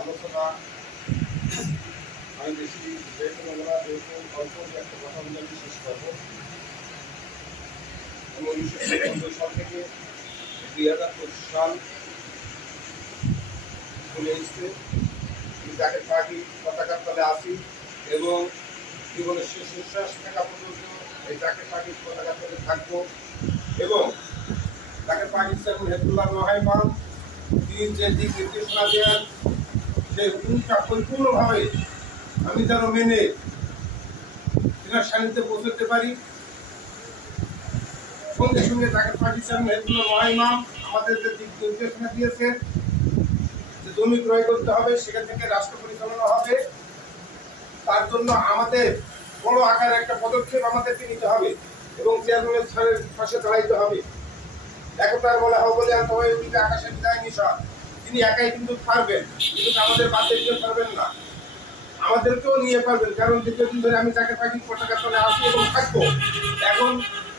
আলোচনা আমি বেশি যেহেতু আমরা যেহেতু অল্প একটা কথা বলে আমি শেষ করবো। 1997 সাল থেকে 2025 সাল চলে এসছে। যাকে পার্টি পতাকার তলে আসি এবং জীবনের শেষ নিঃশ্বাস থাকা পর্যন্ত এই জাকের পার্টির পতাকার তলে থাকবো এবং তাকে পাকিস্তান হেফতুল্লাহ রহমান তিনি যে দিক নির্দেশনা দেন সেই রুলটা পরিপূর্ণভাবে আমি যেন মেনে তিনার সান্নিধ্যে পৌঁছতে পারি। সঙ্গে সঙ্গে তাকে পাকিস্তান হেফতুল্লাহ রহমান আমাদের যে দিক নির্দেশনা দিয়েছেন যে জমি ক্রয় করতে হবে, সেখান থেকে রাষ্ট্র পরিচালনা হবে, তার জন্য আমাদের বড় আকার একটা পদক্ষেপ আমাদেরকে নিতে হবে এবং চেয়ারম্যানের স্যারের পাশে দাঁড়াইতে হবে। একতার বলা হোক বলে সবাই উঠিতে আকাশে বিদায় নিশা, তিনি একাই কিন্তু পারবেন, কিন্তু আমাদের বাদে দিতে পারবেন না, আমাদেরকেও নিয়ে পারবেন। কারণ দীর্ঘদিন ধরে আমি তাকে পাখির পতাকা তলে আসি এবং থাকবো। এখন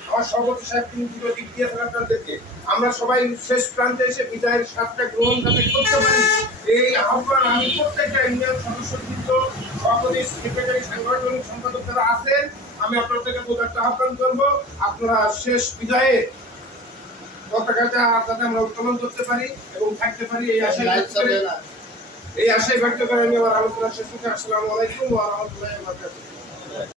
আমার সভাপতি সাহেব তিনি দুটো দিক দিয়েছেন আপনাদেরকে, আমরা সবাই শেষ প্রান্তে এসে বিদায়ের স্বাদটা গ্রহণ যাতে করতে পারি এই আহ্বান আমি প্রত্যেকটা ইউনিয়ন সদস্যবৃন্দ, সভাপতি, সেক্রেটারি, সাংগঠনিক সম্পাদক যারা আছেন, আমি আপনাদেরকে প্রত্যেকটা আহ্বান করবো আপনারা শেষ বিদায়ে পতাকাটা যাতে আমরা উত্তোলন করতে পারি এবং থাকতে পারি এই আশায় ব্যক্ত করে আমি আমার আলোচনা শেষ করছি। আসসালামু আলাইকুম ওয়া রাহমাতুল্লাহি ওয়া বারাকাতুহু।